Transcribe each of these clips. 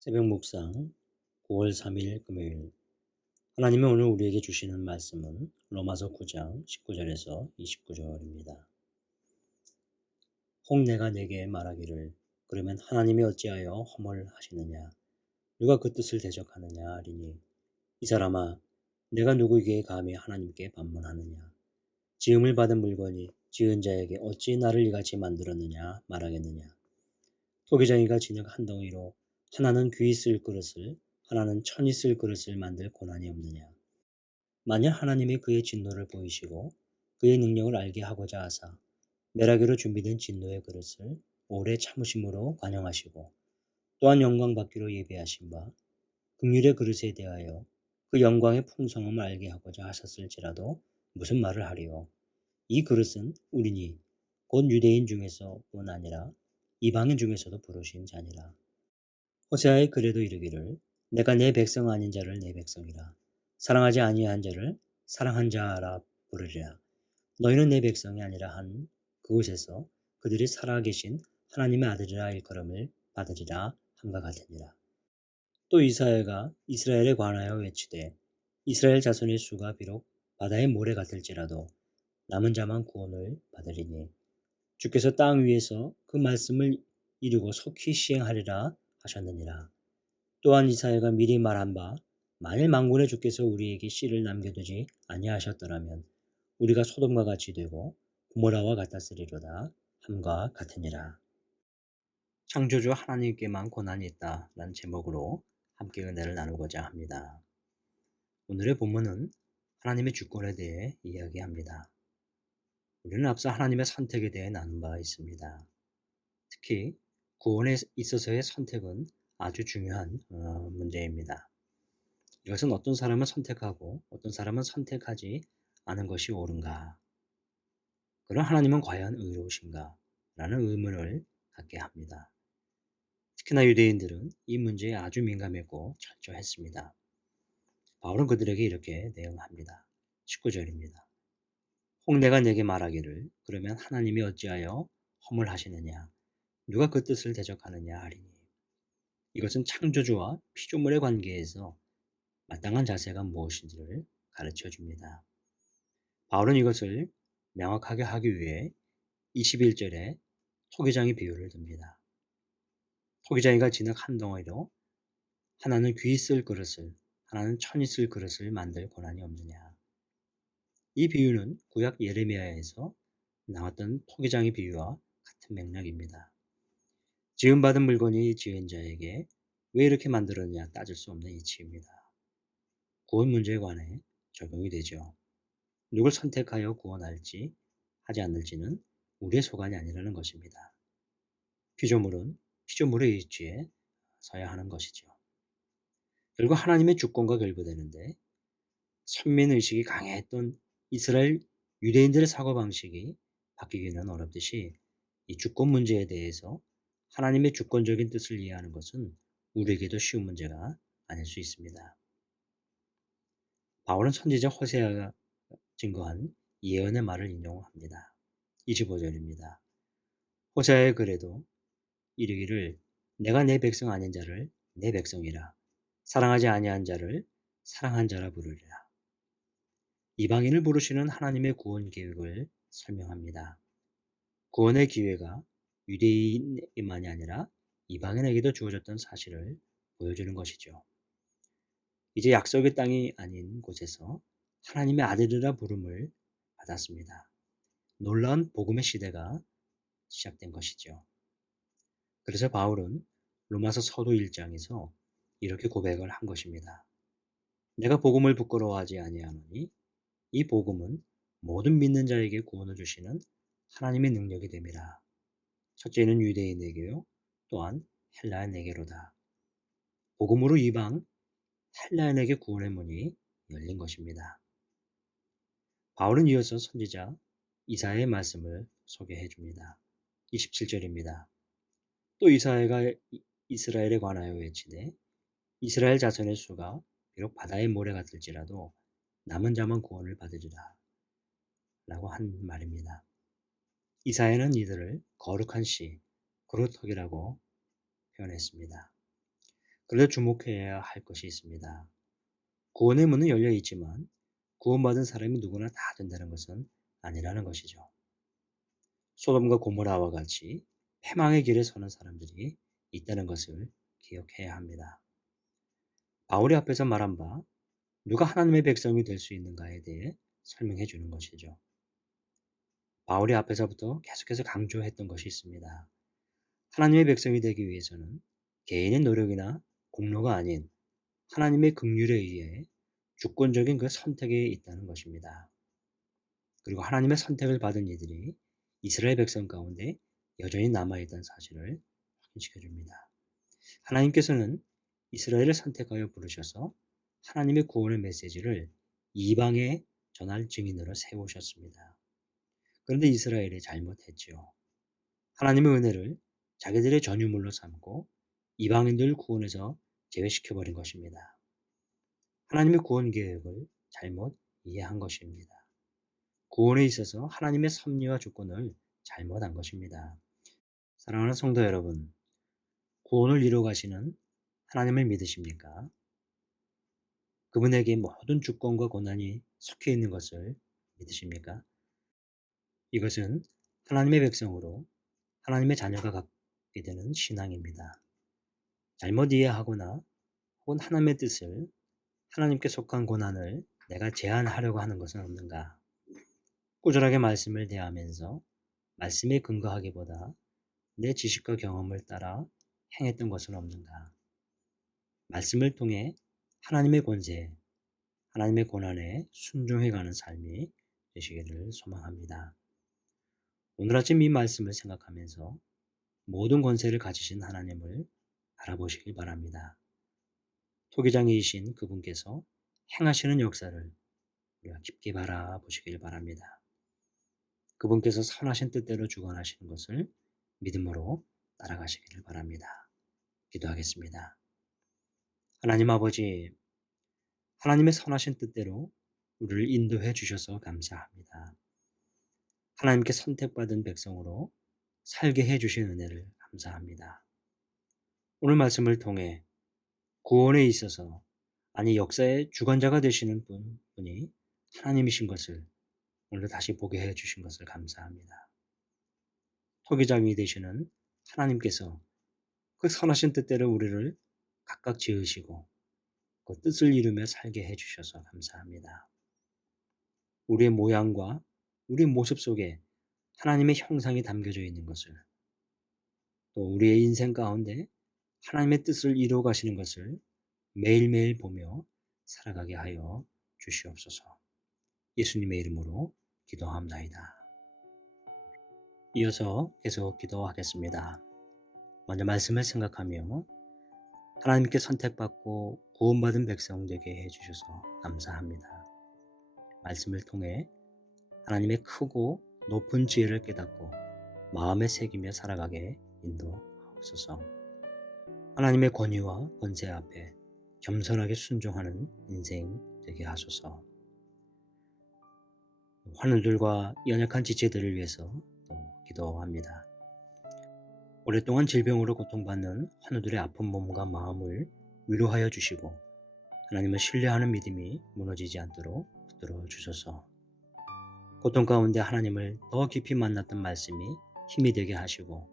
새벽 묵상 9월 3일 금요일. 하나님이 오늘 우리에게 주시는 말씀은 로마서 9장 19절에서 29절입니다. 혹 내가 네게 말하기를 그러면 하나님이 어찌하여 허물하시느냐 누가 그 뜻을 대적하느냐 하리니 이 사람아 내가 누구에게 감히 하나님께 반문하느냐 지음을 받은 물건이 지은 자에게 어찌 나를 이같이 만들었느냐 말하겠느냐 토기장이가 진흙 한 덩이로 하나는 귀 쓸 그릇을 하나는 천이 쓸 그릇을 만들 고난이 없느냐. 만일 하나님이 그의 진노를 보이시고 그의 능력을 알게 하고자 하사 멸하기로 준비된 진노의 그릇을 오래 참으심으로 관용하시고 또한 영광 받기로 예비하신 바 긍휼의 그릇에 대하여 그 영광의 풍성함을 알게 하고자 하셨을지라도 무슨 말을 하리요. 이 그릇은 우리니 곧 유대인 중에서뿐 아니라 이방인 중에서도 부르신 자니라. 호세아의 글에도 이르기를 내가 내 백성 아닌 자를 내 백성이라 사랑하지 아니한 자를 사랑한 자라 부르리라. 너희는 내 백성이 아니라 한 그곳에서 그들이 살아계신 하나님의 아들이라 일컬음을 받으리라 함과 같으니라. 또 이사야가 이스라엘에 관하여 외치되 이스라엘 자손의 수가 비록 바다의 모래 같을지라도 남은 자만 구원을 받으리니 주께서 땅 위에서 그 말씀을 이루고 속히 시행하리라 하셨느니라. 또한 이사야가 미리 말한 바 만일 만군의 주께서 우리에게 씨를 남겨두지 아니하셨더라면 우리가 소돔과 같이 되고 고모라와 같았으리로다 함과 같으니라. 창조주 하나님께만 고난이 있다 라는 제목으로 함께 은혜를 나누고자 합니다. 오늘의 본문은 하나님의 주권에 대해 이야기합니다. 우리는 앞서 하나님의 선택에 대해 나눈 바 있습니다. 특히 구원에 있어서의 선택은 아주 중요한 문제입니다. 이것은 어떤 사람은 선택하고 어떤 사람은 선택하지 않은 것이 옳은가? 그럼 하나님은 과연 의로우신가? 라는 의문을 갖게 합니다. 특히나 유대인들은 이 문제에 아주 민감했고 철저했습니다. 바울은 그들에게 이렇게 내용합니다. 19절입니다. 혹 내가 내게 말하기를 그러면 하나님이 어찌하여 허물하시느냐? 누가 그 뜻을 대적하느냐 하리니 이것은 창조주와 피조물의 관계에서 마땅한 자세가 무엇인지를 가르쳐 줍니다. 바울은 이것을 명확하게 하기 위해 21절에 토기장이 비유를 듭니다. 토기장이가 진흙 한 덩어리로 하나는 귀 쓸 그릇을 하나는 천이 쓸 그릇을 만들 고난이 없느냐. 이 비유는 구약 예레미야에서 나왔던 토기장의 비유와 같은 맥락입니다. 지음받은 물건이 지은 자에게 왜 이렇게 만들었느냐 따질 수 없는 이치입니다. 구원 문제에 관해 적용이 되죠. 누굴 선택하여 구원할지 하지 않을지는 우리의 소관이 아니라는 것입니다. 피조물은 피조물의 의지에 서야 하는 것이죠. 결국 하나님의 주권과 결부되는데 선민의식이 강했던 이스라엘 유대인들의 사고방식이 바뀌기는 어렵듯이 이 주권 문제에 대해서 하나님의 주권적인 뜻을 이해하는 것은 우리에게도 쉬운 문제가 아닐 수 있습니다. 바울은 선지자 호세아가 증거한 예언의 말을 인용합니다. 25절입니다. 호세아의 글에도 이르기를 내가 내 백성 아닌 자를 내 백성이라 사랑하지 아니한 자를 사랑한 자라 부르리라. 이방인을 부르시는 하나님의 구원 계획을 설명합니다. 구원의 기회가 유대인만이 아니라 이방인에게도 주어졌던 사실을 보여주는 것이죠. 이제 약속의 땅이 아닌 곳에서 하나님의 아들이라 부름을 받았습니다. 놀라운 복음의 시대가 시작된 것이죠. 그래서 바울은 로마서 서도 1장에서 이렇게 고백을 한 것입니다. 내가 복음을 부끄러워하지 아니하노니 이 복음은 모든 믿는 자에게 구원을 주시는 하나님의 능력이 됨이라. 첫째는 유대인에게요, 또한 헬라인에게로다. 복음으로 이방 헬라인에게 구원의 문이 열린 것입니다. 바울은 이어서 선지자 이사야의 말씀을 소개해 줍니다. 27절입니다. 또 이사야가 이스라엘에 관하여 외치되 이스라엘 자손의 수가 비록 바다의 모래 같을지라도 남은 자만 구원을 받으리라 라고 한 말입니다. 이사야는 이들을 거룩한 씨, 그루터기라고 표현했습니다. 그런데 주목해야 할 것이 있습니다. 구원의 문은 열려 있지만 구원받은 사람이 누구나 다 된다는 것은 아니라는 것이죠. 소돔과 고모라와 같이 패망의 길에 서는 사람들이 있다는 것을 기억해야 합니다. 바울이 앞에서 말한 바 누가 하나님의 백성이 될 수 있는가에 대해 설명해 주는 것이죠. 바울이 앞에서부터 계속해서 강조했던 것이 있습니다. 하나님의 백성이 되기 위해서는 개인의 노력이나 공로가 아닌 하나님의 긍휼에 의해 주권적인 그 선택에 있다는 것입니다. 그리고 하나님의 선택을 받은 이들이 이스라엘 백성 가운데 여전히 남아있다는 사실을 확인시켜 줍니다. 하나님께서는 이스라엘을 선택하여 부르셔서 하나님의 구원의 메시지를 이방에 전할 증인으로 세우셨습니다. 그런데 이스라엘이 잘못했지요. 하나님의 은혜를 자기들의 전유물로 삼고 이방인들을 구원해서 제외시켜버린 것입니다. 하나님의 구원 계획을 잘못 이해한 것입니다. 구원에 있어서 하나님의 섭리와 주권을 잘못한 것입니다. 사랑하는 성도 여러분, 구원을 이루어 가시는 하나님을 믿으십니까? 그분에게 모든 주권과 권한이 속해 있는 것을 믿으십니까? 이것은 하나님의 백성으로 하나님의 자녀가 갖게 되는 신앙입니다. 잘못 이해하거나 혹은 하나님의 뜻을 하나님께 속한 권한을 내가 제한하려고 하는 것은 없는가? 꾸준하게 말씀을 대하면서 말씀에 근거하기보다 내 지식과 경험을 따라 행했던 것은 없는가? 말씀을 통해 하나님의 권세, 하나님의 권한에 순종해가는 삶이 되시기를 소망합니다. 오늘 아침 이 말씀을 생각하면서 모든 권세를 가지신 하나님을 바라보시길 바랍니다. 토기장이이신 그분께서 행하시는 역사를 우리가 깊게 바라보시길 바랍니다. 그분께서 선하신 뜻대로 주관하시는 것을 믿음으로 따라가시기를 바랍니다. 기도하겠습니다. 하나님 아버지, 하나님의 선하신 뜻대로 우리를 인도해 주셔서 감사합니다. 하나님께 선택받은 백성으로 살게 해 주신 은혜를 감사합니다. 오늘 말씀을 통해 구원에 있어서 아니 역사의 주관자가 되시는 분이 하나님이신 것을 오늘 다시 보게 해 주신 것을 감사합니다. 토기장이 되시는 하나님께서 그 선하신 뜻대로 우리를 각각 지으시고 그 뜻을 이루며 살게 해 주셔서 감사합니다. 우리의 모양과 우리 모습 속에 하나님의 형상이 담겨져 있는 것을 또 우리의 인생 가운데 하나님의 뜻을 이루어 가시는 것을 매일매일 보며 살아가게 하여 주시옵소서. 예수님의 이름으로 기도합나이다. 이어서 계속 기도하겠습니다. 먼저 말씀을 생각하며 하나님께 선택받고 구원받은 백성 되게 해주셔서 감사합니다. 말씀을 통해 하나님의 크고 높은 지혜를 깨닫고 마음에 새기며 살아가게 인도하옵소서. 하나님의 권위와 권세 앞에 겸손하게 순종하는 인생 되게 하소서. 환우들과 연약한 지체들을 위해서 또 기도합니다. 오랫동안 질병으로 고통받는 환우들의 아픈 몸과 마음을 위로하여 주시고 하나님을 신뢰하는 믿음이 무너지지 않도록 붙들어 주소서. 고통 가운데 하나님을 더 깊이 만났던 말씀이 힘이 되게 하시고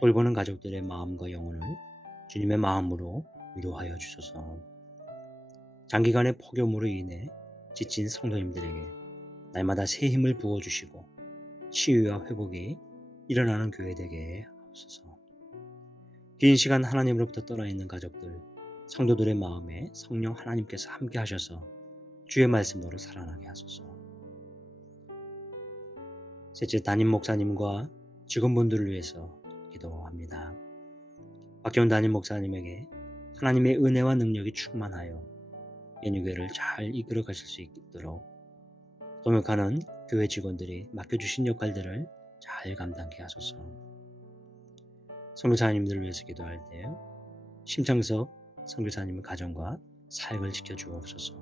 돌보는 가족들의 마음과 영혼을 주님의 마음으로 위로하여 주소서. 장기간의 폭염으로 인해 지친 성도님들에게 날마다 새 힘을 부어주시고 치유와 회복이 일어나는 교회 되게 하옵소서. 긴 시간 하나님으로부터 떠나 있는 가족들, 성도들의 마음에 성령 하나님께서 함께 하셔서 주의 말씀으로 살아나게 하소서. 셋째, 담임 목사님과 직원분들을 위해서 기도합니다. 박기훈 담임 목사님에게 하나님의 은혜와 능력이 충만하여 연유교회를 잘 이끌어 가실 수 있도록 동역하는 교회 직원들이 맡겨주신 역할들을 잘 감당케 하소서. 선교사님들을 위해서 기도할 때 심창섭 선교사님의 가정과 사역을 지켜주옵소서.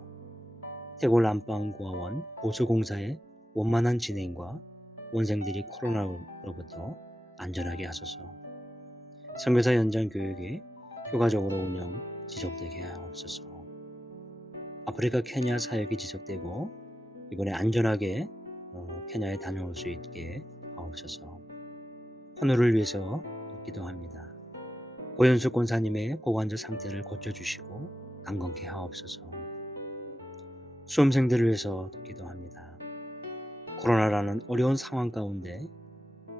태골 안방고아원 보수공사의 원만한 진행과 원생들이 코로나로부터 안전하게 하소서. 선교사 연장 교육이 효과적으로 운영 지속되게 하옵소서. 아프리카 케냐 사역이 지속되고 이번에 안전하게 케냐에 다녀올 수 있게 하옵소서. 헌우를 위해서 기도합니다. 고현수 권사님의 고관절 상태를 고쳐주시고 강건케 하옵소서. 수험생들을 위해서 기도합니다. 코로나라는 어려운 상황 가운데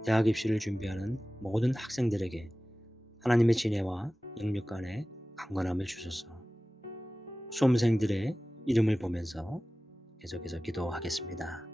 대학 입시를 준비하는 모든 학생들에게 하나님의 지혜와 영육간의 강건함을 주소서. 수험생들의 이름을 보면서 계속해서 기도하겠습니다.